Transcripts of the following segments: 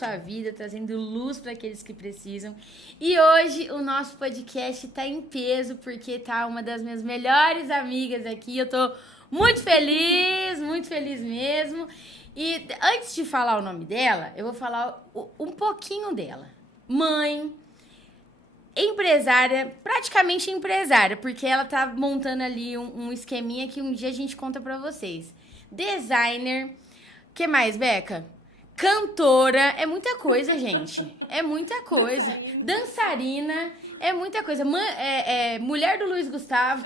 sua vida, trazendo luz para aqueles que precisam. E hoje o nosso podcast tá em peso, porque tá uma das minhas melhores amigas aqui. Eu tô muito feliz mesmo. E antes de falar o nome dela, eu vou falar um pouquinho dela. Mãe, empresária, praticamente empresária, porque ela tá montando ali um esqueminha que um dia a gente conta pra vocês. Designer, que mais, Beca? Cantora, é muita coisa, gente. É muita coisa. Dançarina, é muita coisa. Mulher do Luiz Gustavo.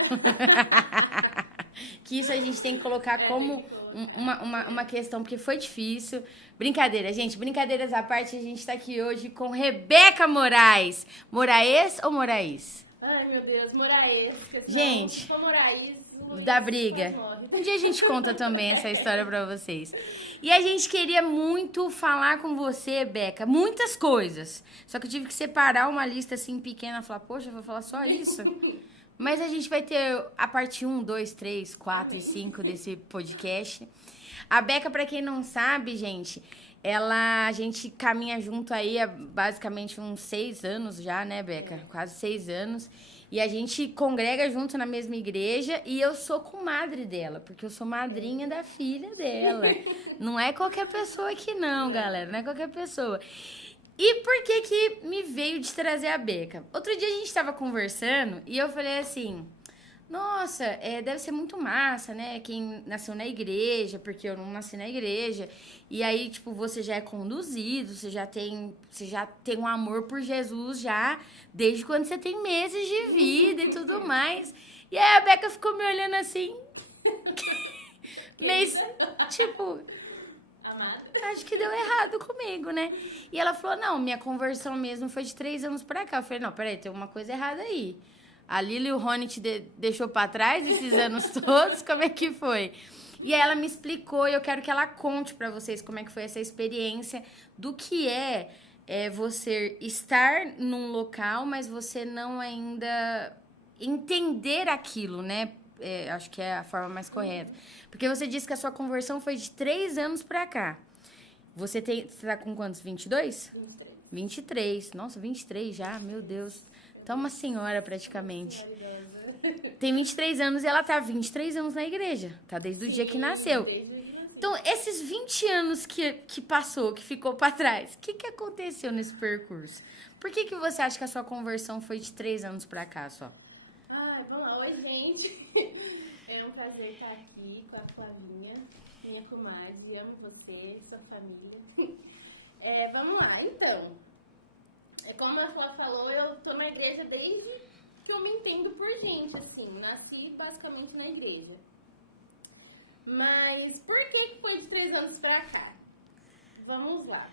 Que isso a gente tem que colocar como uma questão, porque foi difícil. Brincadeira, gente. Brincadeiras à parte, a gente tá aqui hoje com Rebeca Moraes. Moraes ou Moraes? Ai, meu Deus, Moraes. Gente, se for Moraes, da briga. Um dia a gente conta também essa história pra vocês. E a gente queria muito falar com você, Beca, muitas coisas. Só que eu tive que separar uma lista assim pequena, falar, poxa, eu vou falar só isso. Mas a gente vai ter a parte 1, 2, 3, 4 e 5 desse podcast. A Beca, pra quem não sabe, gente, a gente caminha junto aí há basicamente uns 6 anos já, né, Beca? Quase 6 anos. E a gente congrega junto na mesma igreja e eu sou comadre dela, porque eu sou madrinha da filha dela. Não é qualquer pessoa aqui não, galera, não é qualquer pessoa. E por que me veio de trazer a Beca? Outro dia a gente tava conversando e eu falei assim, nossa, deve ser muito massa, né? Quem nasceu na igreja, porque eu não nasci na igreja. E aí, tipo, você já é conduzido, você já tem um amor por Jesus já desde quando você tem meses de vida e tudo mais. E aí a Beca ficou me olhando assim, meio, tipo, acho que deu errado comigo, né? E ela falou, não, minha conversão mesmo foi de 3 anos pra cá. Eu falei, não, peraí, tem uma coisa errada aí. A Lili e o Rony te deixou pra trás esses anos todos? Como é que foi? E aí ela me explicou e eu quero que ela conte pra vocês como é que foi essa experiência do que é você estar num local, mas você não ainda entender aquilo, né? Acho que é a forma mais correta. Porque você disse que a sua conversão foi de 3 anos pra cá. Você tá com quantos? 22? 23. Nossa, 23 já, meu Deus. Tá uma senhora praticamente. Tem 23 anos e ela tá 23 anos na igreja. Tá desde o dia que nasceu. Então, esses 20 anos que passou, que ficou pra trás, o que aconteceu nesse percurso? Por que você acha que a sua conversão foi de 3 anos pra cá só? Ai, vamos lá. Oi, gente. É um prazer estar aqui com a Flavinha, minha comadre. Amo você, sua família. Vamos lá, então. Como a Flá falou, eu tô na igreja desde que eu me entendo por gente, assim. Nasci basicamente na igreja. Mas por que foi de 3 anos pra cá? Vamos lá.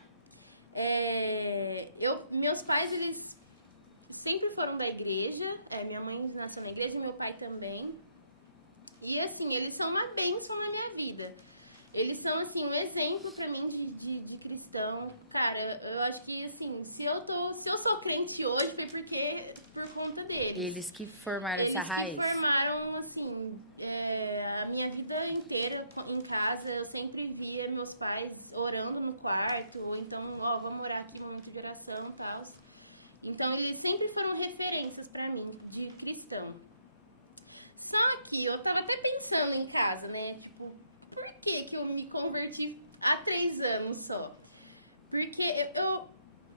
Meus pais, eles sempre foram da igreja. Minha mãe nasceu na igreja, meu pai também. E assim, eles são uma bênção na minha vida. Eles são, assim, um exemplo pra mim de cristão. Cara, eu acho que, assim, se eu sou crente hoje, foi por conta deles. Eles que formaram essa raiz. Eles que formaram, assim, a minha vida inteira em casa. Eu sempre via meus pais orando no quarto, ou então, vamos orar aqui, um momento de oração e tal. Então, eles sempre foram referências pra mim, de cristão. Só que eu tava até pensando em casa, né, tipo, por que eu me converti há 3 anos só? Porque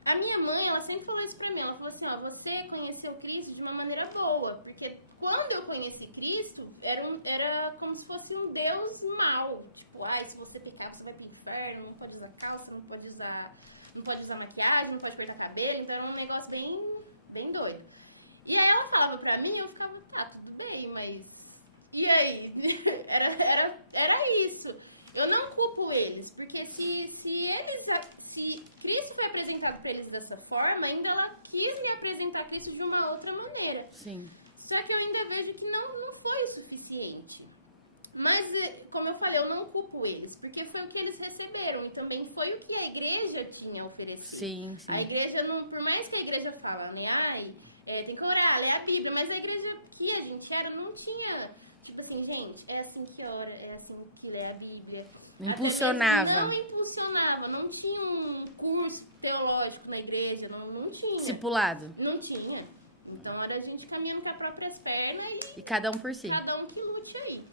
a minha mãe, ela sempre falou isso pra mim. Ela falou assim, você conheceu Cristo de uma maneira boa. Porque quando eu conheci Cristo, era como se fosse um Deus mau. Tipo, se você pecar, você vai pro inferno, não pode usar calça, não pode usar maquiagem, não pode cortar cabelo. Então era um negócio bem, bem doido. E aí ela falava pra mim, eu ficava, tá, tudo bem, mas... E aí? Era isso. Eu não culpo eles, porque se Cristo foi apresentado para eles dessa forma, ainda ela quis me apresentar Cristo de uma outra maneira. Sim. Só que eu ainda vejo que não foi o suficiente. Mas, como eu falei, eu não culpo eles, porque foi o que eles receberam. E também foi o que a igreja tinha a oferecer. Sim, sim. A igreja, por mais que a igreja fala, né, tem que orar, ler a Bíblia, mas a igreja que a gente era não tinha tipo assim, gente, é assim que ora, é assim que lê a Bíblia. Impulsionava. Não impulsionava, não tinha um curso teológico na igreja, não tinha. Discipulado. Não tinha. Então era a gente caminhando com as próprias pernas E cada um por si. cada um que lute aí.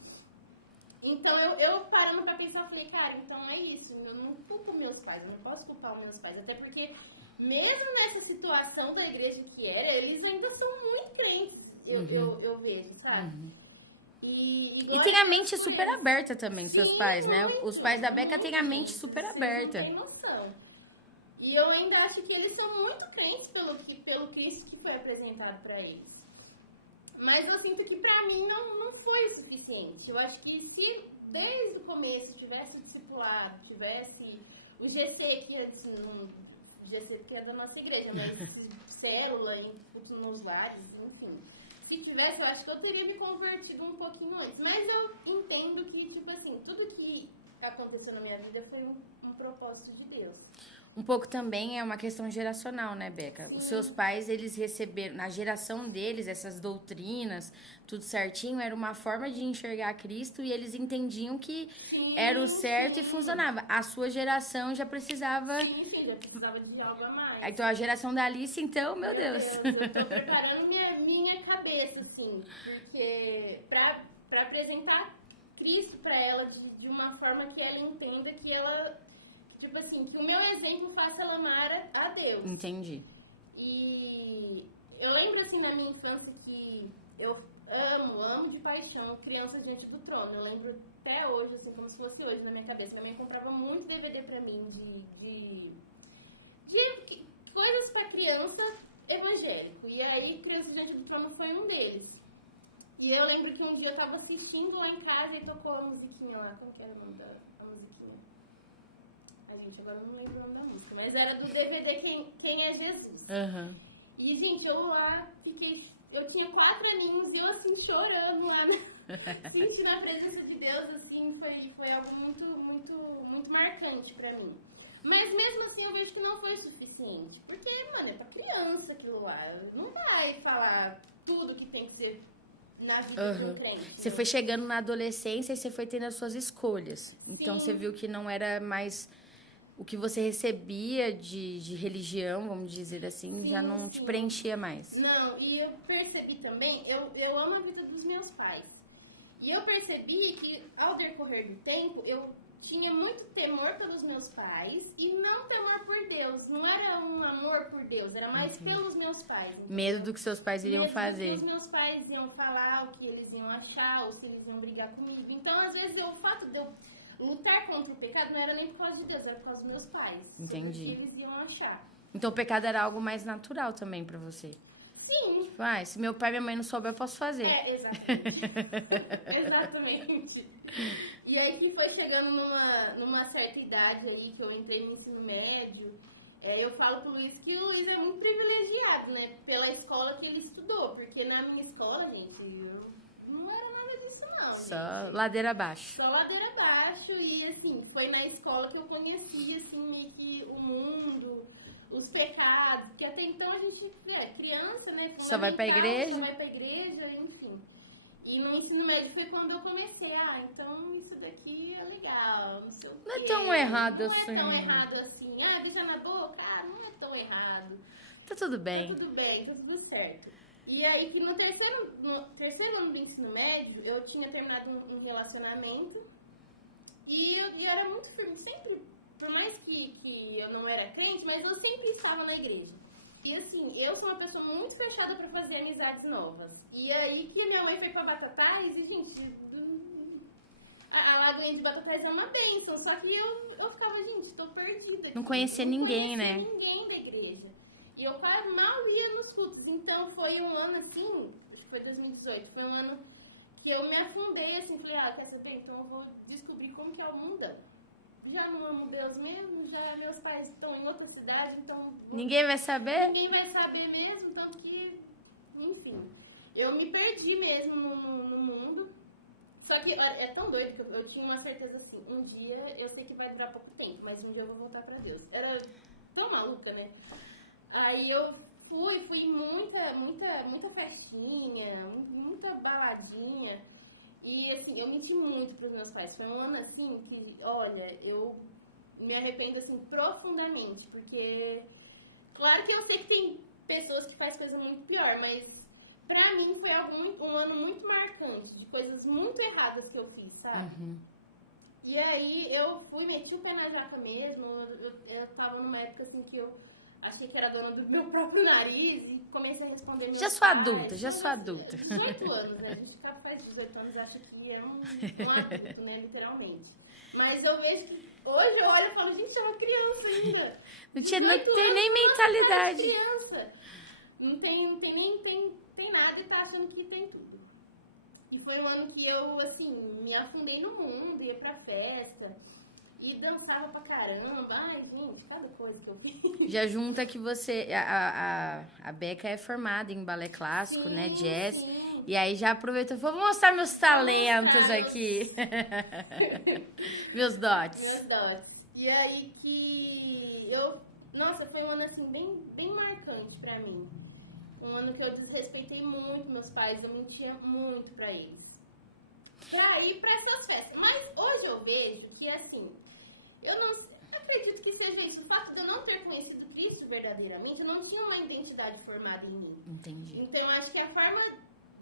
Então eu parando pra pensar, falei, cara, então é isso, eu não culpo meus pais, eu não posso culpar os meus pais, até porque mesmo nessa situação da igreja que era, eles ainda são muito crentes, eu vejo, sabe? E tem a mente super aberta também, seus pais, né? Muito, os pais da Beca têm a mente super aberta. Vocês não têm noção. E eu ainda acho que eles são muito crentes pelo Cristo que foi apresentado pra eles. Mas eu sinto que pra mim não foi o suficiente. Eu acho que se desde o começo tivesse discipulado, tivesse o GC, GC que é da nossa igreja, mas célula nos lares, enfim. Se tivesse, eu acho que eu teria me convertido um pouquinho antes. Mas eu entendo que, tipo assim, tudo que aconteceu na minha vida foi um propósito de Deus. Um pouco também é uma questão geracional, né, Beca? Sim. Os seus pais, eles receberam, na geração deles, essas doutrinas, tudo certinho, era uma forma de enxergar Cristo e eles entendiam que era o certo e funcionava. A sua geração já precisava... Sim, já precisava de algo a mais. Então, a geração da Alice, então, meu Deus. Eu tô preparando minha cabeça, assim, porque pra apresentar Cristo pra ela de uma forma que ela entenda que ela... Tipo assim, que o meu exemplo faça ela amar a Deus. Entendi. E eu lembro, assim, na minha infância que eu amo de paixão Crianças Diante do Trono. Eu lembro até hoje, assim, como se fosse hoje na minha cabeça. Minha mãe comprava muito DVD pra mim de coisas pra criança evangélico. E aí, Crianças Diante do Trono foi um deles. E eu lembro que um dia eu tava assistindo lá em casa e tocou a musiquinha lá. Como que era o nome da musiquinha? Gente, agora eu não lembro o nome da música, mas era do DVD Quem é Jesus. Uhum. E, gente, eu lá fiquei... Eu tinha 4 aninhos e eu, assim, chorando lá, sentindo a presença de Deus, assim, foi algo muito, muito, muito marcante pra mim. Mas, mesmo assim, eu vejo que não foi o suficiente. Porque, mano, é pra criança aquilo lá. Não vai falar tudo que tem que ser na vida de um crente. Você foi chegando na adolescência e você foi tendo as suas escolhas. Então, você viu que não era mais... O que você recebia de religião, vamos dizer assim, já não te preenchia mais. Não, e eu percebi também, eu amo a vida dos meus pais. E eu percebi que, ao decorrer do tempo, eu tinha muito temor pelos meus pais e não temor por Deus. Não era um amor por Deus, era mais pelos meus pais. Entendeu? Medo do que seus pais iriam fazer. Medo do que os meus pais iam falar, o que eles iam achar, ou se eles iam brigar comigo. Então, às vezes, o fato de eu lutar contra o pecado não era nem por causa de Deus, era por causa dos meus pais. Entendi. Sobre o que eles iam achar. Então o pecado era algo mais natural também pra você. Sim. Tipo, se meu pai e minha mãe não souber, eu posso fazer. Exatamente. Exatamente. E aí que foi chegando numa certa idade aí, que eu entrei no ensino médio, eu falo pro Luiz que o Luiz é muito privilegiado, né? Pela escola que ele estudou. Porque na minha escola, gente, eu não era nada disso não. Só gente. ladeira abaixo. Só ladeira abaixo e, assim, foi na escola que eu conheci, assim, meio que o mundo, os pecados, porque até então a gente criança, né? Só vai pra igreja. Só vai pra igreja, enfim. E no ensino médio foi quando eu comecei, então isso daqui é legal, não sei o quê. Não é tão errado Não assim. é tão errado assim. Beijar na boca, não é tão errado. Tá tudo bem. Tá tudo bem, tá tudo certo. E aí que no terceiro ano do ensino médio, eu tinha terminado um relacionamento e eu era muito firme, sempre, por mais que eu não era crente, mas eu sempre estava na igreja. E assim, eu sou uma pessoa muito fechada pra fazer amizades novas. E aí que minha mãe foi pra Batatais e, gente, a Lagoinha de Batatais é uma bênção, só que eu ficava, gente, tô perdida aqui. Não conhecia ninguém, né? Não conhecia ninguém da igreja. E eu quase mal ia nos cultos. Então foi um ano assim, acho que foi 2018, foi um ano que eu me afundei assim, falei, quer saber? Então eu vou descobrir como que é o mundo. Já não amo Deus mesmo, já meus pais estão em outra cidade, então... Ninguém vai saber? Ninguém vai saber mesmo, tanto que... Enfim, eu me perdi mesmo no mundo. Só que é tão doido que eu tinha uma certeza assim, um dia eu sei que vai durar pouco tempo, mas um dia eu vou voltar pra Deus. Era tão maluca, né? Aí eu fui muita festinha, muita baladinha. E, assim, eu menti muito pros meus pais. Foi um ano, assim, que, olha, eu me arrependo, assim, profundamente. Porque, claro que eu sei que tem pessoas que fazem coisa muito pior, mas pra mim foi um ano muito marcante, de coisas muito erradas que eu fiz, sabe? E aí eu meti o pé na jaca mesmo. Eu tava numa época, assim, que eu achei que era dona do meu próprio nariz e comecei a responder meus Já sou pais. adulta, já sou adulta. 18 anos, né? A gente faz 18 anos e acha que é um adulto, né? Literalmente. Mas eu vejo que hoje eu olho e falo, gente, é uma criança ainda. Não tem anos, nem mentalidade. Criança. Não tem nada e tá achando que tem tudo. E foi um ano que eu, assim, me afundei no mundo, ia pra festa e dançava pra caramba. Ai, gente, cada coisa que eu fiz. Já junta que você... A Beca é formada em balé clássico, Sim, né? Jazz. sim. E aí já aproveitou. Vou mostrar meus talentos aqui. Meus dotes. Meus dotes. E aí que eu... Nossa, foi um ano, assim, bem marcante pra mim. Um ano que eu desrespeitei muito meus pais, eu mentia muito pra eles. Pra ir pra essas festas. Mas hoje eu vejo que, assim, eu não acredito que seja isso. O fato de eu não ter conhecido Cristo verdadeiramente, eu não tinha uma identidade formada em mim. Entendi. Então, eu acho que a forma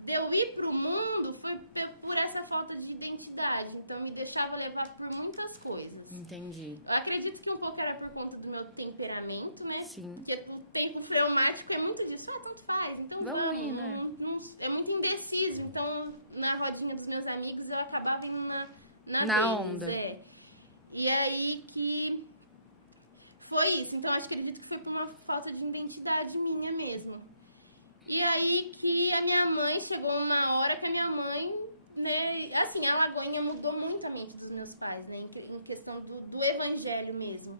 de eu ir pro mundo foi por essa falta de identidade. Então, me deixava levar por muitas coisas. Entendi. Eu acredito que um pouco era por conta do meu temperamento, né? Sim. Porque o tempo freumático é muito disso. Ah, tanto faz. Então, Vamos ir, né? É muito indeciso. Então, na rodinha dos meus amigos, eu acabava indo na Na deles, onda. É. E aí que foi isso. Então, eu acredito que foi por uma falta de identidade minha mesmo. E aí que a minha mãe, chegou uma hora que a minha mãe, né, assim, a Lagoinha mudou muito a mente dos meus pais, né, em questão do evangelho mesmo.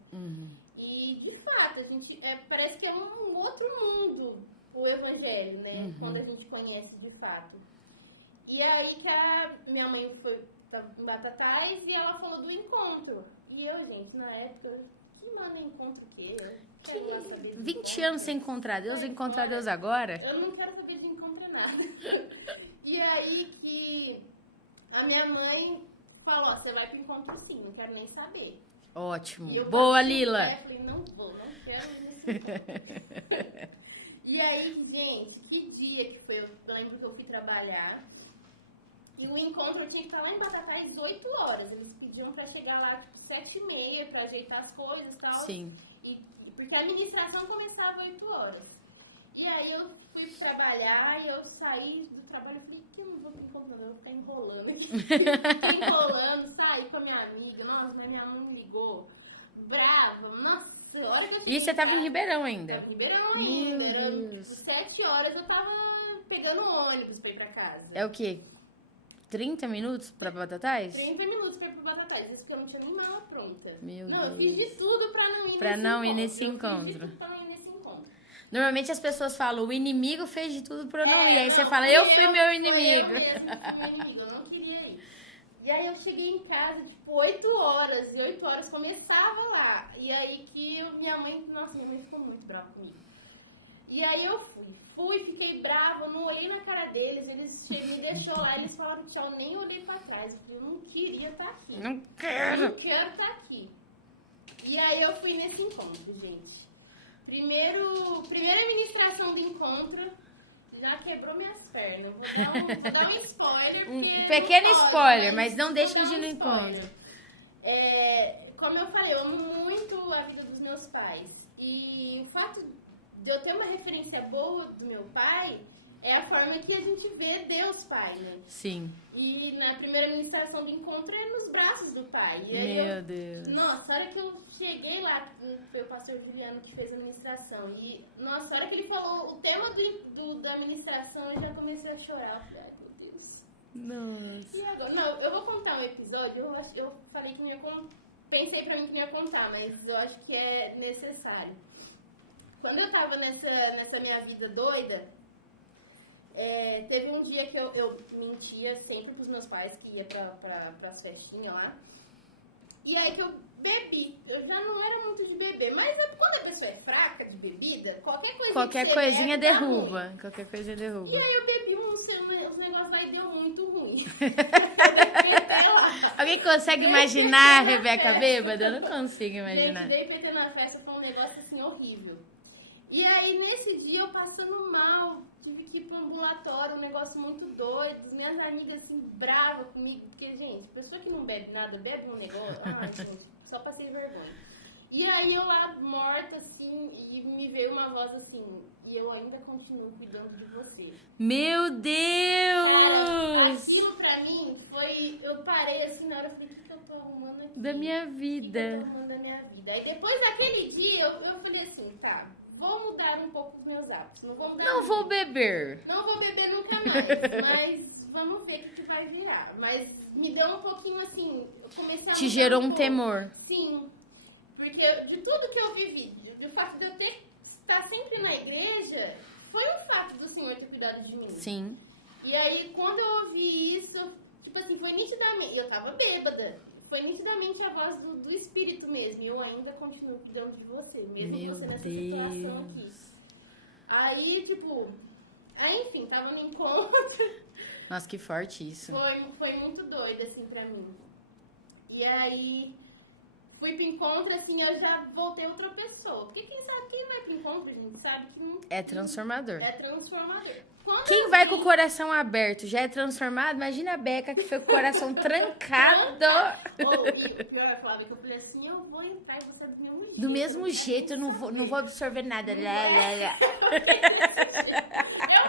E, de fato, a gente, parece que é um outro mundo o evangelho, né, quando a gente conhece de fato. E aí que a minha mãe foi em Batatais e ela falou do encontro. E eu, gente, na época, que manda encontro o quê? Eu quero lá saber de 20 encontro. anos sem encontrar Deus, encontrar Deus agora? Eu não quero saber de encontro nada. E aí que a minha mãe falou, você vai pro encontro sim, não quero nem saber. Ótimo. E eu Boa, bati o Lila. pé, falei, não vou, não quero ir nesse encontro. E aí, gente, que dia que foi? Eu lembro que eu fui trabalhar. E o encontro eu tinha que estar lá em Batatais 8 horas. Eles pediam pra chegar lá tipo 7h30 pra ajeitar as coisas e tal. Sim. Porque a administração começava às 8 horas. E aí eu fui trabalhar e eu saí do trabalho e falei, que eu não vou me encontrando, eu vou ficar enrolando aqui. Fiquei enrolando, saí com a minha amiga, nossa, minha mãe me ligou, brava, nossa, a hora que eu cheguei E você tava em casa, Ribeirão ainda? tava em Ribeirão ainda, Meu era Deus. 7 horas eu tava pegando ônibus pra ir pra casa. É o quê? 30 minutos pra Batatais? 30 minutos pra ir pro Batatais, isso porque eu não tinha nem mala pronta. Meu não, eu Deus. fiz de tudo pra não ir Pra nesse não ir encontro. nesse Eu fiz de encontro. tudo pra não ir nesse encontro. Normalmente as pessoas falam, o inimigo fez de tudo pra eu não ir. Aí você não, fala, foi eu fui meu inimigo. Foi eu mesmo que fui meu inimigo, eu não queria ir. E aí eu cheguei em casa, tipo, 8 horas, e 8 horas começava lá. E aí que minha mãe ficou muito brava comigo. E aí eu fui, fiquei brava, eu não olhei na cara deles, eles me deixou lá, eles falaram tchau, nem olhei pra trás. Eu não queria estar aqui. Não quero. Não quero estar aqui. E aí eu fui nesse encontro, gente. Primeira ministração do encontro, já quebrou minhas pernas. Vou dar um spoiler. Um pequeno spoiler, mas não deixem de ir no encontro. Como eu falei, eu amo muito a vida dos meus pais. E o fato de eu ter uma referência boa do meu pai é a forma que a gente vê Deus Pai, né? Sim. E na primeira ministração do encontro é nos braços do pai. E aí Meu Deus. Nossa, a hora que eu cheguei lá, foi o pastor Juliano que fez a ministração. E, nossa, a hora que ele falou o tema da ministração, eu já comecei a chorar. Eu falei, ai, meu Deus. Nossa. E agora? Não, eu vou contar um episódio. Eu falei que não ia contar. Pensei pra mim que não ia contar, mas eu acho que é necessário. Quando eu tava nessa minha vida doida, teve um dia que eu mentia sempre pros meus pais que ia pras festinhas lá. E aí que eu bebi. Eu já não era muito de beber. Mas quando a pessoa é fraca de bebida, qualquer coisinha bebe, dá derruba. ruim. Qualquer coisa derruba. E aí eu bebi uns negócios lá e deu muito ruim. Alguém consegue imaginar a Rebeca bêbada? Eu não consigo imaginar. Dei PT na festa, foi um negócio assim horrível. E aí, nesse dia, eu passando mal, tive que ir pro ambulatório, um negócio muito doido. Minhas amigas, assim, bravas comigo. Porque, gente, pessoa que não bebe nada, bebe um negócio. Ai, gente, só passei vergonha. E aí, eu lá, morta, assim, e me veio uma voz assim, e eu ainda continuo cuidando de você. Meu Deus! Cara, aquilo pra mim foi... Eu parei, assim, na hora, eu falei, o que eu tô arrumando aqui? Da minha vida. O que eu tô arrumando da minha vida? Aí, depois daquele dia, eu falei assim, tá... Vou mudar um pouco os meus hábitos. Não vou beber. Não vou beber nunca mais. Mas vamos ver o que vai virar. Mas me deu um pouquinho assim. Eu comecei a Te gerou um temor. Sim. Porque de tudo que eu vivi, do fato de eu estar sempre na igreja, foi um fato do Senhor ter cuidado de mim. Sim. E aí, quando eu ouvi isso, tipo assim, foi nitidamente. Eu tava bêbada. Foi nitidamente a voz do Espírito mesmo. E eu ainda continuo cuidando de você, mesmo Meu você nessa Deus. situação aqui. Aí, tipo... Aí, enfim, tava no encontro. Nossa, que forte isso. Foi muito doido, assim, pra mim. E aí... Fui pro encontro, assim, eu já voltei outra pessoa. Porque quem vai pro encontro, gente, sabe que não... É transformador. É transformador. Quando Quem vai com o coração aberto já é transformado? Imagina a Beca que foi com o coração trancado. E o pior, Flávia, que eu falei assim, eu vou entrar e vou ser do mesmo jeito. Do mesmo jeito, eu não vou absorver nada. Eu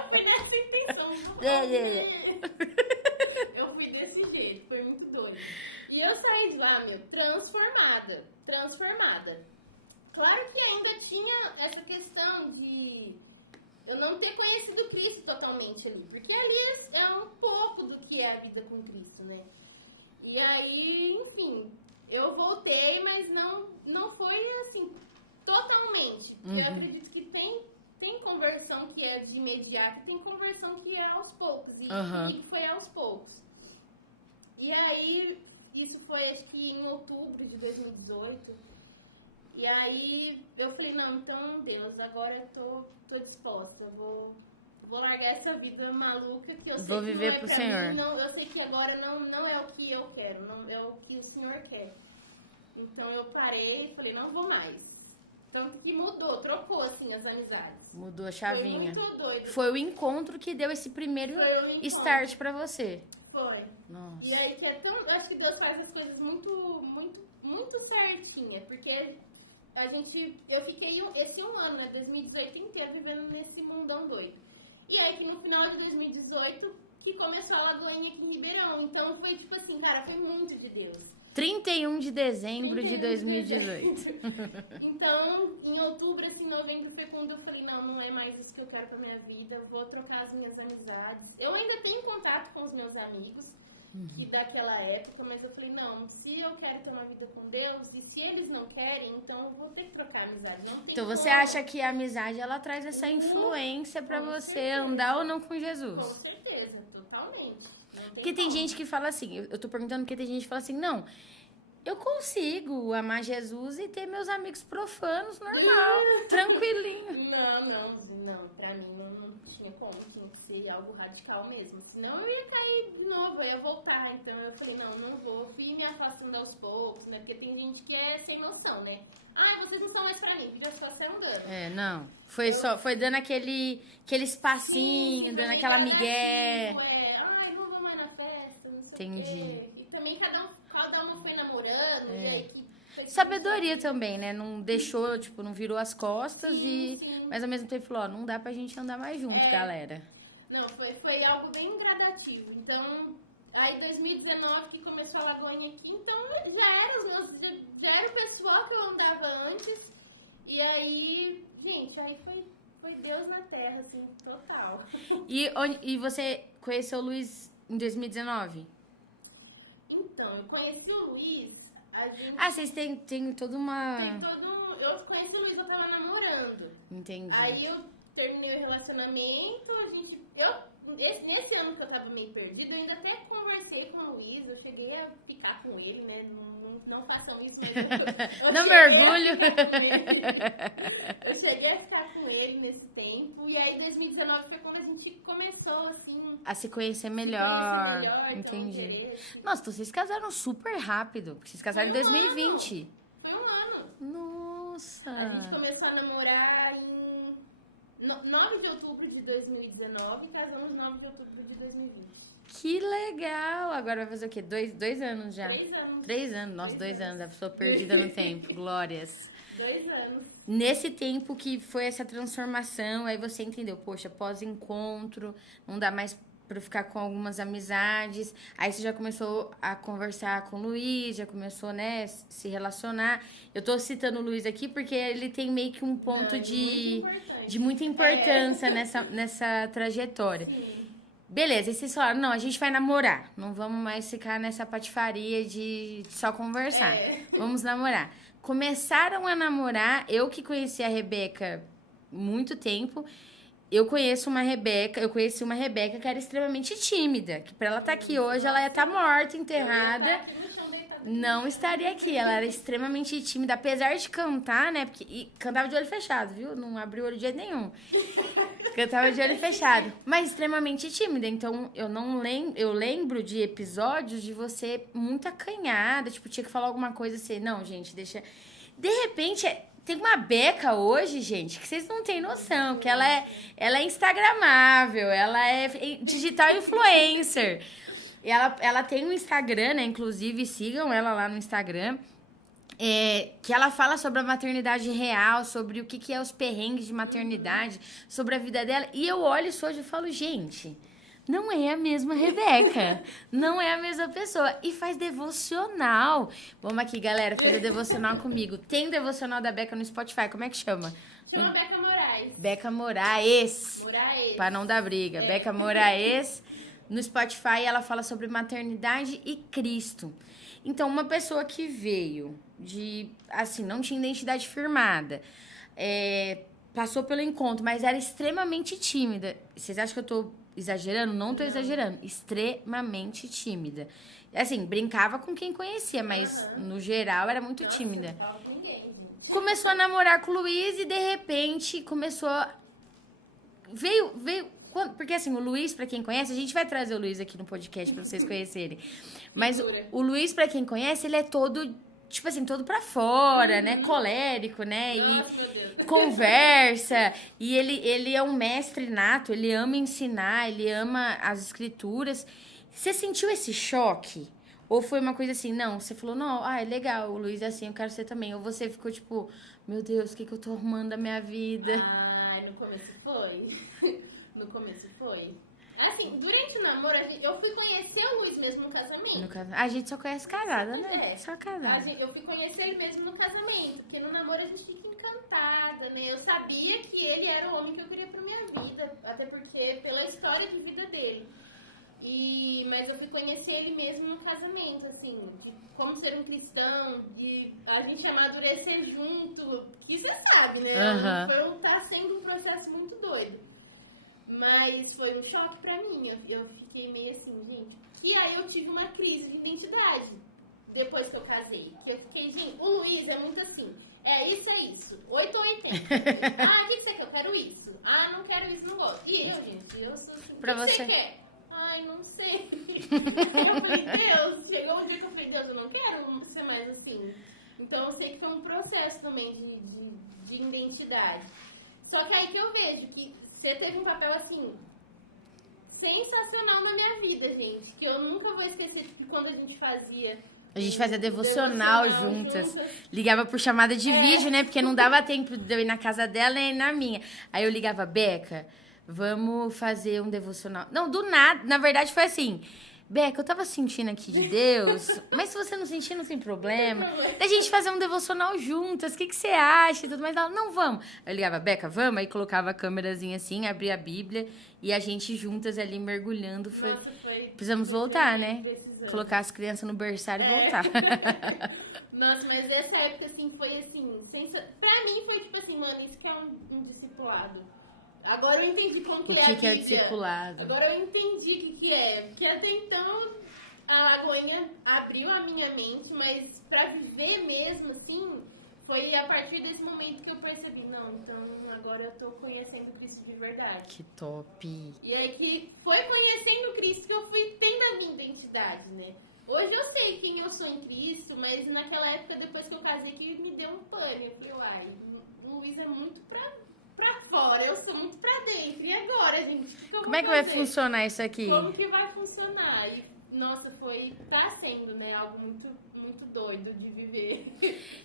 fui nessa intenção. Eu fui desse jeito, foi muito doido. E eu saí de lá, transformada. Claro que ainda tinha essa questão de eu não ter conhecido Cristo totalmente ali. Porque ali é um pouco do que é a vida com Cristo, né? E aí, enfim, eu voltei, mas não foi assim, totalmente. Eu acredito que tem conversão que é de imediato, tem conversão que é aos poucos. E foi aos poucos. E aí, isso foi acho que em outubro de 2018. E aí eu falei, não, então Deus, agora eu tô disposta, eu vou largar essa vida maluca que eu sei vou que viver não é pro pra Senhor. mim, não, eu sei que agora não é o que eu quero, não é o que o Senhor quer. Então eu parei e falei, não vou mais. Tanto que trocou assim as amizades. Mudou a chavinha. Foi muito doido. Foi o encontro que deu esse primeiro start pra você. Foi. Nossa. E aí que é tão. Eu acho que Deus faz as coisas muito certinha. Porque eu fiquei esse um ano, né? 2018 inteiro vivendo nesse mundão doido. E aí que no final de 2018 que começou a Lagoinha aqui em Ribeirão. Então foi tipo assim, cara, foi muito de Deus. 31 de dezembro de 2018. Então, em outubro, assim, novembro, foi quando eu falei, não é mais isso que eu quero pra minha vida, eu vou trocar as minhas amizades. Eu ainda tenho contato com os meus amigos, que daquela época, mas eu falei, não, se eu quero ter uma vida com Deus, e se eles não querem, então eu vou ter que trocar a amizade. Não tem Então você como. acha que a amizade, ela traz essa influência pra você andar ou não com Jesus? Com certeza, totalmente. Porque tem gente que fala assim, eu tô perguntando porque tem gente que fala assim, não, eu consigo amar Jesus e ter meus amigos profanos, normal, tranquilinho. Não, pra mim não tinha como, tinha que ser algo radical mesmo, senão eu ia cair de novo, eu ia voltar, então eu falei, não vou, fui me afastando aos poucos, né, porque tem gente que é sem noção, né, vocês não são mais pra mim, já só se andando. Não, foi dando aquele espacinho, dando aquela migué. Não vou mais na festa, não sei Entendi. o quê. E também cada um foi namorando, e aí que... Sabedoria também, né? Não deixou, não virou as costas Sim. mas ao mesmo tempo falou, não dá pra gente andar mais junto, galera. Não, foi algo bem gradativo. Então, aí 2019 que começou a Lagoinha aqui, então já era o pessoal que eu andava antes. E aí, gente, aí foi Deus na terra, assim, total. E você conheceu o Luiz em 2019? Então, eu conheci o Luiz, vocês têm toda uma... Eu conheci o Luiz, eu tava namorando. Entendi. Aí eu terminei o relacionamento, nesse ano que eu tava meio perdida, eu ainda até conversei com o Luiz, eu cheguei a ficar com ele, né? Não façam isso, mas não mergulho. Eu cheguei a ficar com ele nesse tempo, e aí aí 2019 foi quando a gente começou, assim... A se conhecer melhor. Entendi. Então, nossa, então vocês casaram super rápido. Porque vocês casaram em 2020. Foi um ano. Nossa. A gente começou a namorar em 9 de outubro de 2019 e casamos em 9 de outubro de 2020. Que legal! Agora vai fazer o quê? Dois anos já? 3 anos. 3 anos. Nossa, 2 anos. A pessoa perdida no tempo. Glórias. 2 anos. Nesse tempo que foi essa transformação, aí você entendeu, poxa, pós-encontro, não dá mais pra eu ficar com algumas amizades. Aí você já começou a conversar com o Luiz, já começou, né, se relacionar. Eu tô citando o Luiz aqui porque ele tem meio que um ponto de muita importância nessa trajetória. Sim. Beleza, e vocês falaram, não, a gente vai namorar. Não vamos mais ficar nessa patifaria de só conversar. Vamos namorar. Começaram a namorar, eu que conheci a Rebeca muito tempo, eu conheci uma Rebeca que era extremamente tímida, que pra ela estar aqui hoje, ela ia estar morta, enterrada, não estaria aqui, ela era extremamente tímida, apesar de cantar, né, e cantava de olho fechado, viu, não abriu o olho de jeito nenhum, cantava de olho fechado, mas extremamente tímida, então eu lembro de episódios de você muito acanhada, tipo, tinha que falar alguma coisa assim, não, gente, deixa... De repente, tem uma Beca hoje, gente, que vocês não têm noção, que ela é instagramável, ela é digital influencer, ela tem um Instagram, né, inclusive sigam ela lá no Instagram, que ela fala sobre a maternidade real, sobre o que é os perrengues de maternidade, sobre a vida dela. E eu olho isso hoje e falo, gente, não é a mesma Rebeca, não é a mesma pessoa. E faz devocional. Vamos aqui, galera, fazer devocional comigo. Tem devocional da Beca no Spotify, como é que chama? Chama Beca Moraes. Beca Moraes. Pra não dar briga. Beca Moraes. No Spotify, ela fala sobre maternidade e Cristo. Então, uma pessoa que veio de, assim, não tinha identidade firmada, passou pelo encontro, mas era extremamente tímida. Vocês acham que eu tô exagerando? Não tô exagerando. Extremamente tímida. Assim, brincava com quem conhecia, mas no geral era muito tímida. Começou a namorar com o Luiz e de repente começou... Veio... Porque assim, o Luiz, pra quem conhece, a gente vai trazer o Luiz aqui no podcast pra vocês conhecerem. Mas o Luiz, pra quem conhece, ele é todo, tipo assim, todo pra fora, né? Colérico, né? E conversa. E ele é um mestre nato, ele ama ensinar, ele ama as escrituras. Você sentiu esse choque? Ou foi uma coisa assim, não, você falou, não, é legal, o Luiz é assim, eu quero ser também. Ou você ficou tipo, meu Deus, o que eu tô arrumando da minha vida? No começo foi. No começo foi. Assim, durante o namoro, eu fui conhecer o Luiz mesmo no casamento. A gente só conhece casada, né? Só casada. Eu fui conhecer ele mesmo no casamento, porque no namoro a gente fica encantada, né? Eu sabia que ele era o homem que eu queria pra minha vida, até porque pela história de vida dele. Mas eu fui conhecer ele mesmo no casamento, assim, de como ser um cristão, de a gente amadurecer junto, que você sabe, né? Tá sendo um processo muito doido. Mas foi um choque pra mim. Eu fiquei meio assim, gente. E aí eu tive uma crise de identidade depois que eu casei. Que eu fiquei, gente, o Luiz é muito assim. Isso é isso. 8 ou 80. O que você quer? Eu quero isso. Não quero isso, não gosto. E eu, gente, eu sou assim. Pra o que você quer? Não sei. Eu falei, Deus, chegou um dia que eu falei, Deus, eu não quero ser mais assim. Então eu sei que foi um processo também de identidade. Só que aí que eu vejo que você teve um papel, assim, sensacional na minha vida, gente. Que eu nunca vou esquecer que quando a gente fazia... A gente fazia devocional juntas. Ligava por chamada de vídeo, né? Porque não dava tempo de eu ir na casa dela nem na minha. Aí eu ligava, Beca, vamos fazer um devocional. Não, do nada. Na verdade foi assim... Beca, eu tava sentindo aqui de Deus, mas se você não sentir, não tem problema. Da gente fazer um devocional juntas, o que você acha e tudo mais. Ela, não, vamos. Eu ligava, Beca, vamos? Aí colocava a câmerazinha assim, abria a Bíblia e a gente juntas ali mergulhando. Nossa, precisamos voltar, né? Colocar as crianças no berçário e voltar. Nossa, mas essa época, assim, foi assim, pra mim foi tipo assim, mano, isso que é um discipulado. Agora eu entendi como que é a Bíblia. O que é discipulado? Agora eu entendi o que é. Porque até então a Lagoinha abriu a minha mente, mas pra viver mesmo, assim, foi a partir desse momento que eu percebi, não, então agora eu tô conhecendo Cristo de verdade. Que top! E aí que foi conhecendo Cristo que eu fui tendo a minha identidade, né? Hoje eu sei quem eu sou em Cristo, mas naquela época, depois que eu casei, que me deu um pânico. Eu falei, uai, o Luiz é muito pra fora, eu sou muito pra dentro. E agora, gente? Como é que vai funcionar isso aqui? Como que vai funcionar? E, nossa, tá sendo, né, algo muito, muito doido de viver.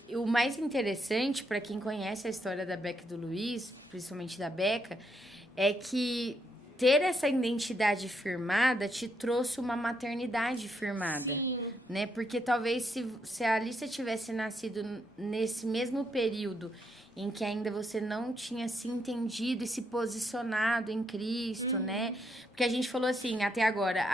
E o mais interessante, para quem conhece a história da Beca e do Luiz, principalmente da Beca, é que ter essa identidade firmada te trouxe uma maternidade firmada. Sim. Né? Porque talvez se a Alicia tivesse nascido nesse mesmo período em que ainda você não tinha se entendido e se posicionado em Cristo, né? Porque a gente falou assim, até agora,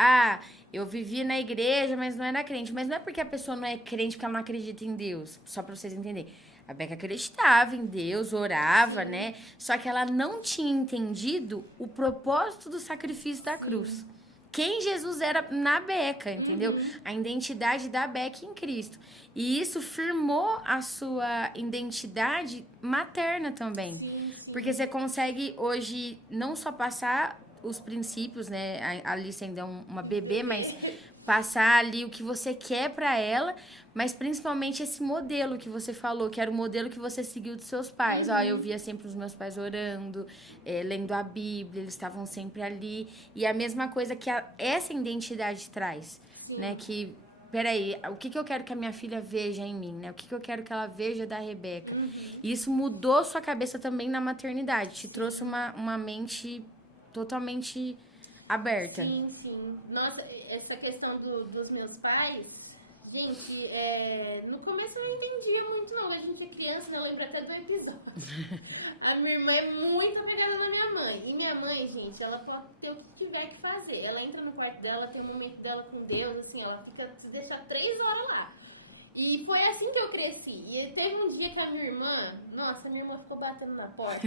eu vivi na igreja, mas não era crente. Mas não é porque a pessoa não é crente porque ela não acredita em Deus, só pra vocês entenderem. A Beca acreditava em Deus, orava, né? Só que ela não tinha entendido o propósito do sacrifício da cruz. Quem Jesus era na Beca, entendeu? A identidade da Beca em Cristo. E isso firmou a sua identidade materna também. Sim. Porque você consegue hoje não só passar os princípios, né? A Alice ainda é uma bebê, mas passar ali o que você quer pra ela, mas principalmente esse modelo que você falou, que era o modelo que você seguiu dos seus pais. Eu via sempre os meus pais orando, lendo a Bíblia, eles estavam sempre ali. E a mesma coisa que essa identidade traz, né? Que, peraí, o que eu quero que a minha filha veja em mim, né? O que eu quero que ela veja da Rebeca? E isso mudou sua cabeça também na maternidade, te trouxe uma mente totalmente aberta. Sim. Nossa, essa questão dos meus pais, gente, no começo eu não entendia muito não, a gente é criança, né? Eu lembro até do episódio. A minha irmã é muito apegada na minha mãe, e minha mãe, gente, ela pode ter o que tiver que fazer, ela entra no quarto dela, tem um momento dela com Deus, assim, ela fica, se deixar 3 horas lá. E foi assim que eu cresci. E teve um dia que a minha irmã ficou batendo na porta.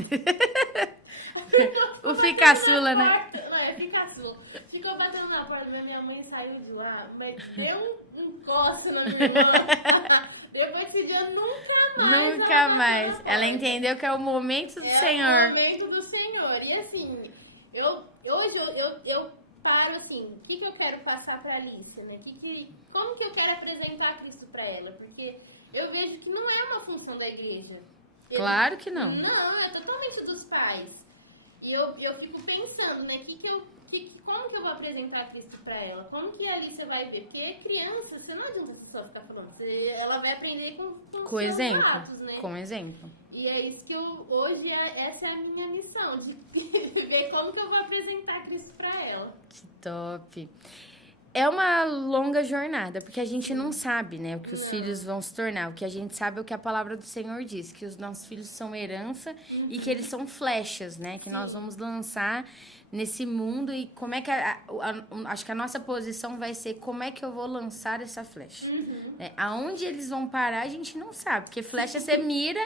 O ficaçula, né? Não, ficaçula. Ficou batendo na porta da minha mãe e saiu de lá, mas deu um encosto na minha irmã. Depois desse dia, nunca mais. Ela entendeu que é o momento do Senhor. É o momento do Senhor. E assim, hoje eu paro assim, o que eu quero passar pra Alicia, né? Como que eu quero apresentar Cristo pra ela? Porque eu vejo que não é uma função da igreja. Claro que não. Não, é totalmente dos pais. E eu fico pensando, né? Como que eu vou apresentar Cristo pra ela? Como que a Alicia vai ver? Porque criança, você não adianta você só ficar falando. Ela vai aprender com exemplo. Atos, né? Com exemplo. E é isso que hoje, essa é a minha missão, de ver como que eu vou apresentar Cristo pra ela. Que top. É uma longa jornada, porque a gente não sabe, né, o que os filhos vão se tornar. O que a gente sabe é o que a palavra do Senhor diz, que os nossos filhos são herança e que eles são flechas, né, que nós vamos lançar nesse mundo. E como é que acho que a nossa posição vai ser como é que eu vou lançar essa flecha. Né? Aonde eles vão parar, a gente não sabe, porque flecha você mira,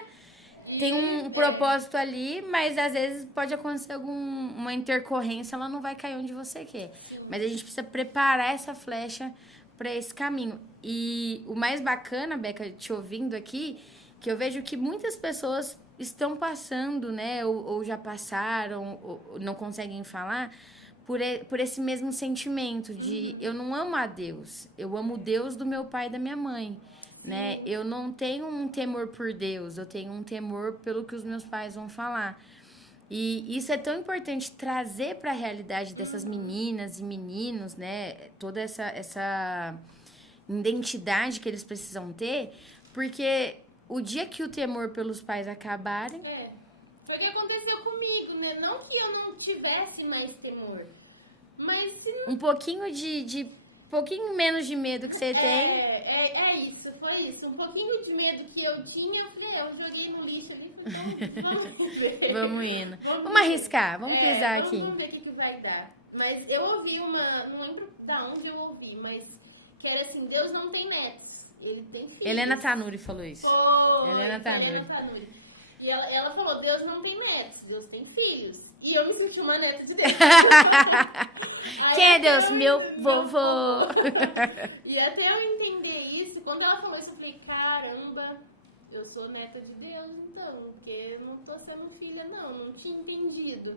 tem um propósito ali, mas às vezes pode acontecer uma intercorrência, ela não vai cair onde você quer. Mas a gente precisa preparar essa flecha para esse caminho. E o mais bacana, Beca, te ouvindo aqui, que eu vejo que muitas pessoas estão passando, né, ou já passaram, ou não conseguem falar, por esse mesmo sentimento de eu não amo a Deus, eu amo o Deus do meu pai e da minha mãe. Né? Eu não tenho um temor por Deus, eu tenho um temor pelo que os meus pais vão falar. E isso é tão importante trazer para a realidade dessas meninas e meninos, né? Toda essa identidade que eles precisam ter, porque o dia que o temor pelos pais acabarem... Foi o que aconteceu comigo, né? Não que eu não tivesse mais temor, mas... Um pouquinho pouquinho menos de medo que você tem. É isso, foi isso. Um pouquinho de medo que eu tinha, eu falei, eu joguei no lixo ali, vamos ver. Vamos indo. Vamos arriscar, vamos pisar aqui. Vamos ver o que vai dar. Mas eu ouvi não lembro da onde eu ouvi, mas que era assim, Deus não tem netos, ele tem filhos. Helena Tanuri falou isso. Helena Tanuri. E ela falou, Deus não tem netos, Deus tem filhos. E eu me senti uma neta de Deus. Quem é Deus? Meu vovô. E até eu entender isso, quando ela falou isso, eu falei, caramba, eu sou neta de Deus, então, porque eu não tô sendo filha, não tinha entendido.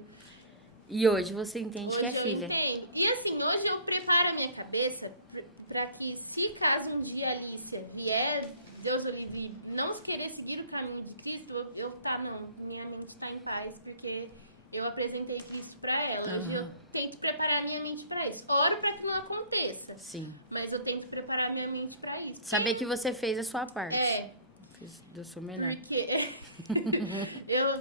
E hoje você entende Hoje que é eu filha. entendo. E assim, hoje eu preparo a minha cabeça pra que, se caso um dia a Alicia vier, Deus o livre, não querer seguir o caminho de Cristo, minha mente tá em paz, porque eu apresentei Cristo pra ela. Hoje eu tento preparar minha mente pra isso. Oro pra que não aconteça. Sim. Mas eu tento preparar minha mente pra isso. Saber que você fez a sua parte. Fiz do seu melhor.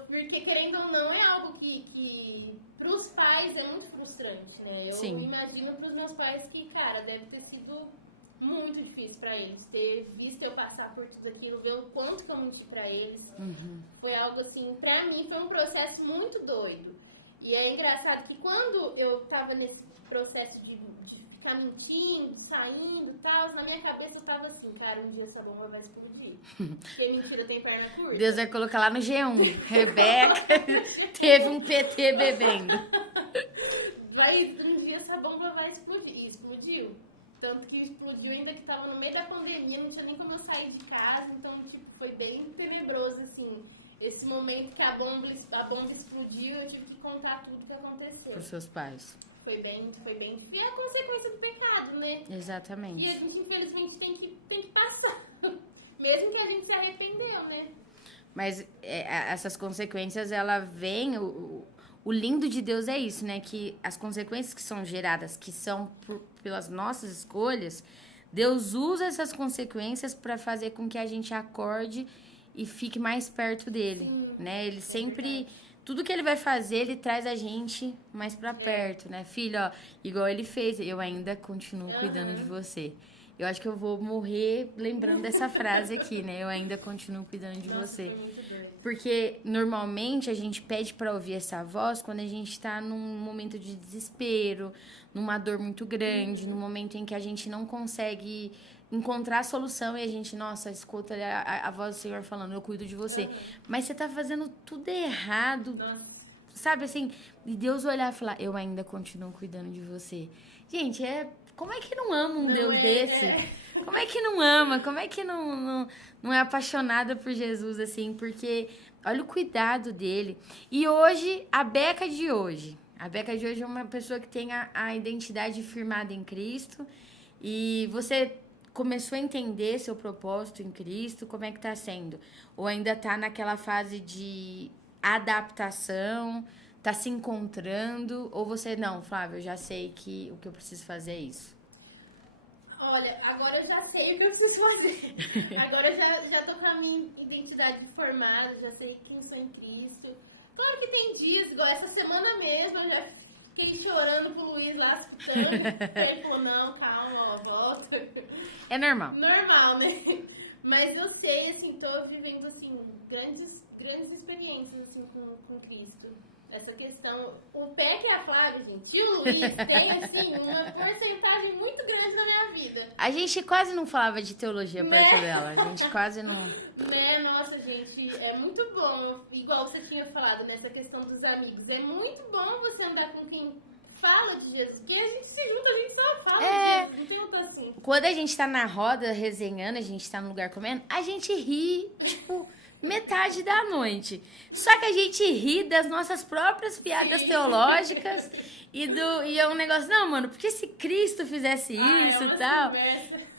Porque querendo ou não, é algo que pros pais é muito frustrante, né? Eu imagino pros meus pais que, cara, deve ter sido muito difícil pra eles. Ter visto eu passar por tudo aquilo, ver o quanto que eu menti pra eles. Foi algo assim, pra mim foi um processo muito doido. E é engraçado que quando eu tava nesse processo de ficar mentindo, saindo e tal, na minha cabeça eu tava assim, cara, um dia essa bomba vai explodir. Porque mentira tem perna curta. Deus vai colocar lá no G1. Rebeca teve um PT bebendo. Um dia essa bomba vai explodir. E explodiu. Tanto que explodiu ainda que tava no meio da pandemia, não tinha nem como eu sair de casa, então, tipo, foi bem tenebroso, assim. Esse momento que a bomba explodiu, eu tive que contar tudo que aconteceu. Pros seus pais. Foi bem difícil. É a consequência do pecado, né? Exatamente. E a gente, infelizmente, tem que passar. Mesmo que a gente se arrependeu, né? Mas essas consequências, ela vem... O lindo de Deus é isso, né? Que as consequências que são geradas, que são pelas nossas escolhas, Deus usa essas consequências para fazer com que a gente acorde e fique mais perto dele, né? Ele sempre... Tudo que ele vai fazer, ele traz a gente mais pra perto, né? Filho, ó, igual ele fez, eu ainda continuo cuidando de você. Eu acho que eu vou morrer lembrando dessa frase aqui, né? Eu ainda continuo cuidando de você. Porque, normalmente, a gente pede pra ouvir essa voz quando a gente tá num momento de desespero, numa dor muito grande, num momento em que a gente não consegue encontrar a solução e a gente, nossa, escuta a voz do Senhor falando, eu cuido de você. Mas você tá fazendo tudo errado, sabe assim? E Deus olhar e falar, eu ainda continuo cuidando de você. Gente, como é que não ama um Deus desse? Como é que não ama? Como é que não é apaixonada por Jesus, assim? Porque olha o cuidado dele. E hoje, a Beca de hoje é uma pessoa que tem a identidade firmada em Cristo. E você começou a entender seu propósito em Cristo, como é que tá sendo? Ou ainda tá naquela fase de adaptação, tá se encontrando? Ou você, não, Flávia, eu já sei que o que eu preciso fazer é isso? Olha, agora eu já sei o que eu preciso fazer. Agora eu já tô com a minha identidade formada, já sei quem sou em Cristo. Claro que tem dias, igual essa semana mesmo, eu já fiquei chorando pro Luiz lá, escutando. Ele falou, não, calma, ó, volta. É normal. Normal, né? Mas eu sei, assim, tô vivendo, assim, grandes experiências, assim, com Cristo. Essa questão, o Peca e a Flávia, gente, e o Luiz tem, assim, uma porcentagem muito grande na minha vida. A gente quase não falava de teologia perto dela, a gente quase não... Né, nossa, gente, é muito bom, igual você tinha falado nessa questão dos amigos, é muito bom você andar com quem fala de Jesus, porque a gente se junta, a gente só fala de Jesus, não tem outro assim. Quando a gente tá na roda resenhando, a gente tá no lugar comendo, a gente ri, tipo... metade da noite. Só que a gente ri das nossas próprias piadas teológicas e é um negócio, não, mano, porque se Cristo fizesse isso e tal.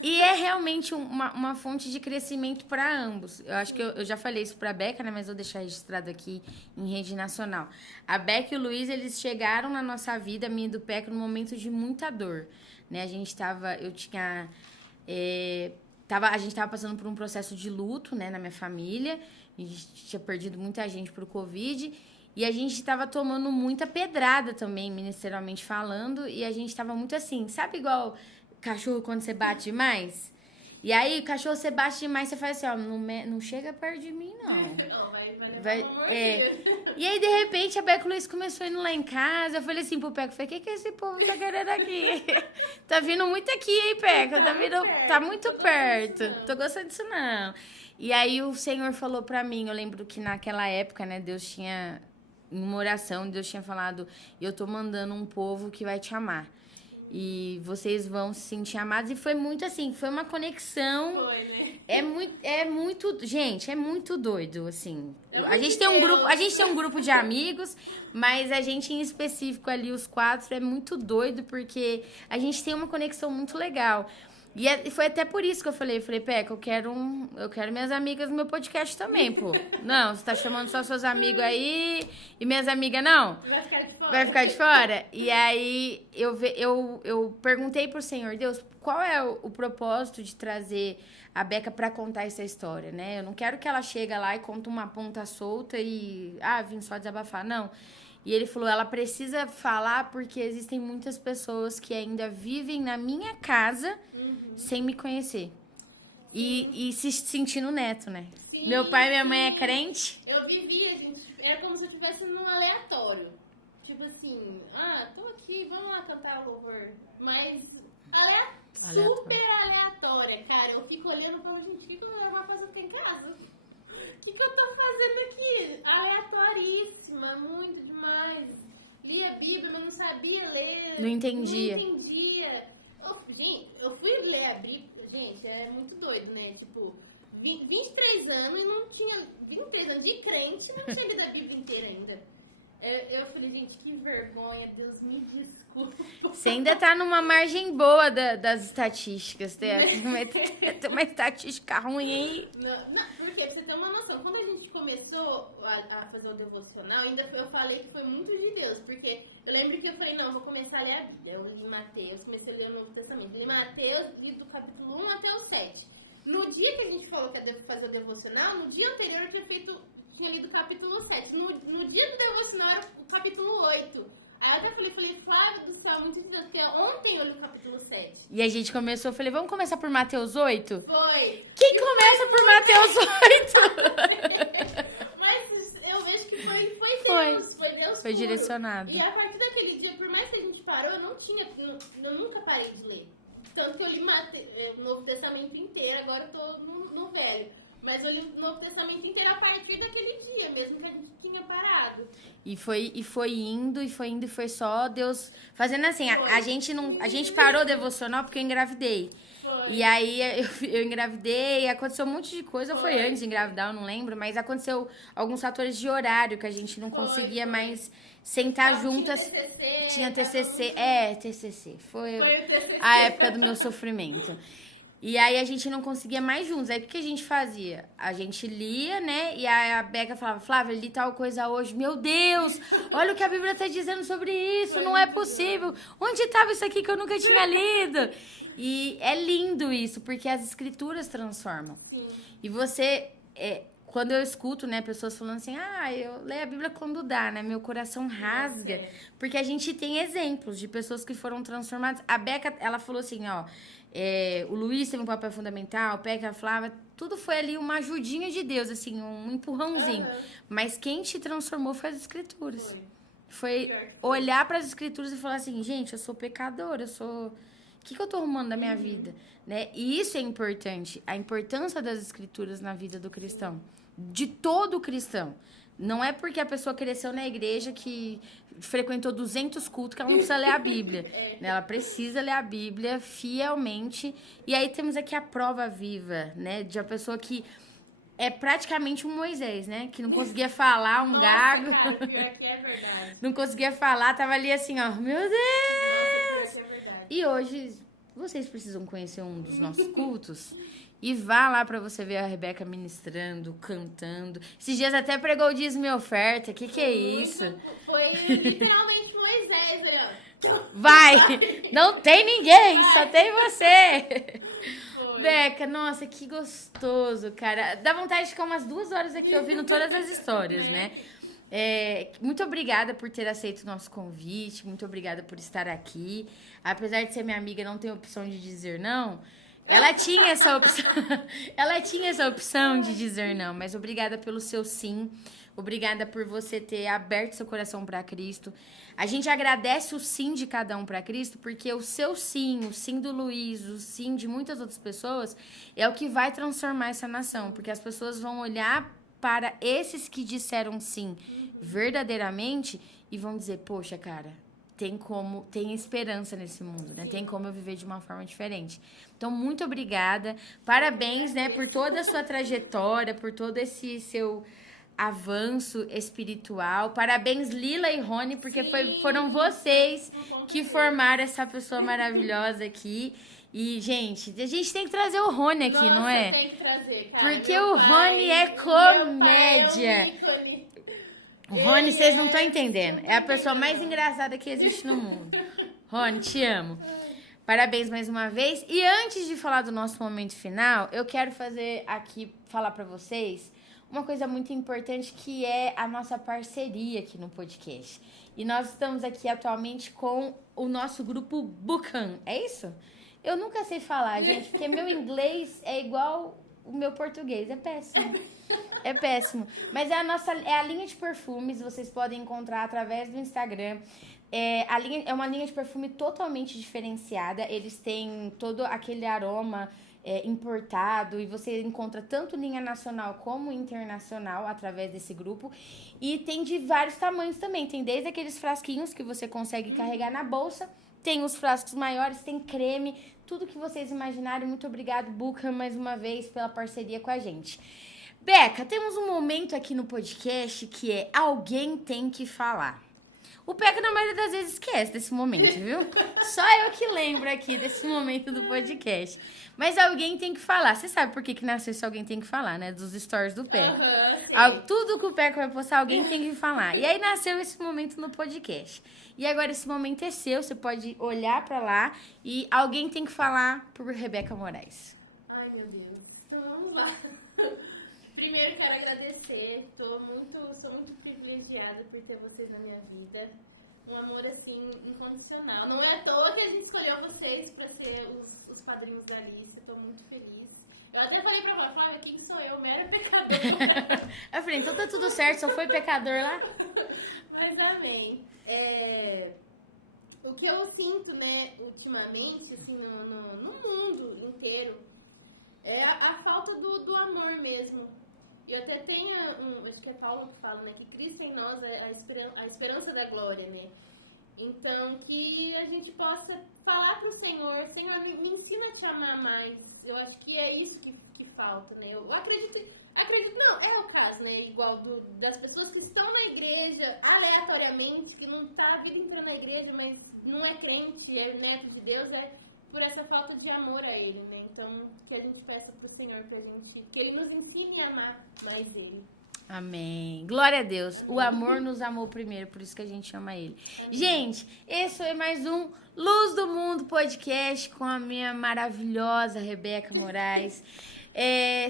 E é realmente uma fonte de crescimento para ambos. Eu acho que eu já falei isso pra Beca, né? Mas vou deixar registrado aqui em rede nacional. A Beca e o Luiz, eles chegaram na nossa vida, a minha e do Peca, num momento de muita dor, né? A gente tava passando por um processo de luto, né, na minha família. A gente tinha perdido muita gente pro Covid. E a gente estava tomando muita pedrada também, ministerialmente falando. E a gente estava muito assim, sabe igual cachorro quando você bate demais? E aí, o cachorro, você bate demais, você faz assim, ó, não chega perto de mim, não. Não, vai E aí, de repente, a Beca Luiz começou indo lá em casa. Eu falei assim pro Peco, o que esse povo tá querendo aqui? Tá vindo muito aqui, hein, Peco? Tá muito perto. Tô gostando disso, não. E aí, o Senhor falou pra mim, eu lembro que naquela época, né, Deus tinha, em uma oração, Deus tinha falado, eu tô mandando um povo que vai te amar. E vocês vão se sentir amados. E foi muito assim, foi uma conexão. Foi, né? Gente, é muito doido, assim. É A gente tem um grupo de amigos, mas a gente em específico ali, os 4, é muito doido, porque a gente tem uma conexão muito legal. E foi até por isso que eu falei, Peca, eu quero minhas amigas no meu podcast também, pô. Não, você tá chamando só seus amigos aí e minhas amigas não? Vai ficar de fora. Vai ficar de fora? E aí eu perguntei pro Senhor, Deus, qual é o propósito de trazer a Beca pra contar essa história, né? Eu não quero que ela chegue lá e conte uma ponta solta e, vim só desabafar, não. E ele falou, ela precisa falar porque existem muitas pessoas que ainda vivem na minha casa sem me conhecer. E se sentindo neto, né? Sim, meu pai e minha mãe é crente. Eu vivia, gente, era como se eu estivesse num aleatório. Tipo assim, tô aqui, vamos lá cantar louvor. Mas super aleatória, cara. Eu fico olhando pra gente, o que eu vou fazer aqui em casa? O que eu tô fazendo aqui? Aleatoríssima, muito demais. Lia a Bíblia, mas não sabia ler. Não entendia. Gente, eu fui ler a Bíblia. Gente, é muito doido, né? Tipo, 23 anos e não tinha... 23 anos de crente e não tinha lido a Bíblia inteira ainda. Eu falei, gente, que vergonha. Deus me desculpa. Você ainda tá numa margem boa das estatísticas. Tem uma estatística ruim aí. Não, porque pra você ter uma noção, quando a gente começou a fazer o devocional, eu falei que foi muito de Deus, porque eu lembro que eu falei, não, vou começar a ler a Bíblia. Eu li Mateus, comecei a ler o Novo Testamento. Li Mateus, li do capítulo 1 até o 7. No dia que a gente falou que ia fazer o devocional, no dia anterior eu tinha lido o capítulo 7. No dia do devocional era o capítulo 8. Aí eu até falei, Flávio do céu, muito interessante, porque ontem eu li o capítulo 7. E a gente começou, eu falei, vamos começar por Mateus 8? Foi. Quem começa por Mateus 8? Mas eu vejo que foi Deus. Foi Deus Foi puro. direcionado. E a partir daquele dia, por mais que a gente parou, eu nunca parei de ler. Tanto que eu li o Novo Testamento inteiro, agora eu tô no Velho. Mas eu li o Novo Testamento inteiro a partir daquele dia, mesmo que a gente tinha parado. E foi indo, e foi só Deus fazendo assim. A gente parou o devocional porque eu engravidei. Foi. E aí eu engravidei, aconteceu um monte de coisa. Foi antes de engravidar, eu não lembro, mas aconteceu alguns fatores de horário que a gente não conseguia mais sentar juntas. Tinha TCC. TCC. Foi o TCC. a época do meu sofrimento. E aí a gente não conseguia mais juntos. Aí o que a gente fazia? A gente lia, né? E aí a Beca falava, Flávia, li tal coisa hoje. Meu Deus, olha o que a Bíblia tá dizendo sobre isso. Não é possível. Onde estava isso aqui que eu nunca tinha lido? E é lindo isso, porque as escrituras transformam. Sim. E você... quando eu escuto, né, pessoas falando assim, eu leio a Bíblia quando dá, né? Meu coração rasga. Porque a gente tem exemplos de pessoas que foram transformadas. A Beca, ela falou assim, o Luiz teve um papel fundamental, a Peca, a Flávia, tudo foi ali uma ajudinha de Deus, assim, um empurrãozinho. Mas quem te transformou foi as escrituras. Foi olhar para as escrituras e falar assim, gente, eu sou pecadora, o que eu tô arrumando da minha vida? Né? E isso é importante, a importância das escrituras na vida do cristão, de todo cristão. Não é porque a pessoa cresceu na igreja que frequentou 200 cultos que ela não precisa ler a Bíblia. Né? Ela precisa ler a Bíblia fielmente. E aí temos aqui a prova viva, né? De uma pessoa que é praticamente um Moisés, né? Que não conseguia falar, gago. Cara, pior que é verdade. Não conseguia falar, tava ali assim, ó. Meu Deus! Nossa, pior que é verdade. E hoje, vocês precisam conhecer um dos nossos cultos? E vá lá pra você ver a Rebeca ministrando, cantando. Esses dias até pregou o dízimo e oferta. Que é isso? Foi literalmente Moisés, aí, ó. Vai! Não tem ninguém, só tem você. Foi. Beca, nossa, que gostoso, cara. Dá vontade de ficar umas 2 horas aqui ouvindo todas as histórias, né? Muito obrigada por ter aceito o nosso convite. Muito obrigada por estar aqui. Apesar de ser minha amiga, não tem opção de dizer não. Ela tinha essa opção. Ela tinha essa opção de dizer não, mas obrigada pelo seu sim. Obrigada por você ter aberto seu coração para Cristo. A gente agradece o sim de cada um para Cristo, porque o seu sim, o sim do Luiz, o sim de muitas outras pessoas, é o que vai transformar essa nação, porque as pessoas vão olhar para esses que disseram sim verdadeiramente e vão dizer, poxa, cara, tem esperança nesse mundo, né? Tem como eu viver de uma forma diferente. Então, muito obrigada. Parabéns, né, por toda a sua trajetória, por todo esse seu avanço espiritual. Parabéns, Lila e Rony, porque foram vocês que formaram essa pessoa maravilhosa aqui. E, gente, a gente tem que trazer o Rony aqui, não é? Tem que trazer, cara. Porque o Rony é comédia. O Rony, vocês não estão entendendo. É a pessoa mais engraçada que existe no mundo. Rony, te amo. Parabéns mais uma vez. E antes de falar do nosso momento final, eu quero falar pra vocês uma coisa muito importante, que é a nossa parceria aqui no podcast. E nós estamos aqui atualmente com o nosso grupo Buchan. É isso? Eu nunca sei falar, gente, porque meu inglês é igual o meu português. É péssimo. É péssimo. Mas é a linha de perfumes, vocês podem encontrar através do Instagram. É uma linha de perfume totalmente diferenciada. Eles têm todo aquele aroma importado, e você encontra tanto linha nacional como internacional através desse grupo. E tem de vários tamanhos também. Tem desde aqueles frasquinhos que você consegue carregar na bolsa, tem os frascos maiores, tem creme, tudo que vocês imaginarem. Muito obrigado, Buchan, mais uma vez pela parceria com a gente. Beca, temos um momento aqui no podcast que é Alguém Tem Que Falar. O Beca, na maioria das vezes, esquece desse momento, viu? Só eu que lembro aqui desse momento do podcast. Mas alguém tem que falar. Você sabe por que nasceu esse Alguém Tem Que Falar, né? Dos stories do Beca. Tudo que o Beca vai postar, alguém tem que falar. E aí nasceu esse momento no podcast. E agora esse momento é seu. Você pode olhar pra lá e alguém tem que falar por Rebeca Moraes. Ai, meu Deus. Então, vamos lá. Primeiro, quero agradecer. Sou muito privilegiada por ter vocês na minha vida. Um amor, assim, incondicional. Não é à toa que a gente escolheu vocês para ser os padrinhos da lista. Estou muito feliz. Eu até falei pra Flávia, quem sou eu? Mera pecadora. Eu falei, então tá tudo certo, só foi pecador lá? Mas amém. O que eu sinto, né, ultimamente, assim, no mundo inteiro, é a falta do amor mesmo. E até tem acho que é Paulo que fala, né, que Cristo em nós é a esperança da glória, né? Então, que a gente possa falar pro Senhor, me ensina a te amar mais. Eu acho que é isso que falta, né? Eu acredito, não, é o caso, né? Igual das pessoas que estão na igreja aleatoriamente, que não tá a vida inteira na igreja, mas não é crente, é neto de Deus, por essa falta de amor a Ele, né? Então, que a gente peça pro Senhor que Ele nos ensine a amar mais Ele. Amém. Glória a Deus. Amém. O amor nos amou primeiro, por isso que a gente ama Ele. Amém. Gente, esse foi mais um Luz do Mundo podcast com a minha maravilhosa Rebeca Moraes.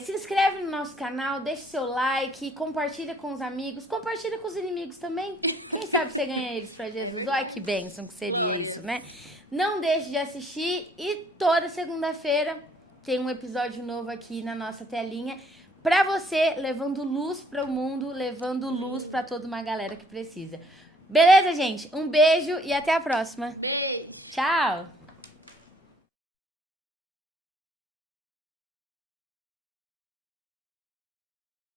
Se inscreve no nosso canal, deixa seu like, compartilha com os amigos, compartilha com os inimigos também. Quem sabe você ganha eles pra Jesus. Olha que bênção que seria isso, né? Não deixe de assistir e toda segunda-feira tem um episódio novo aqui na nossa telinha pra você, levando luz para o mundo, levando luz pra toda uma galera que precisa. Beleza, gente? Um beijo e até a próxima. Beijo. Tchau.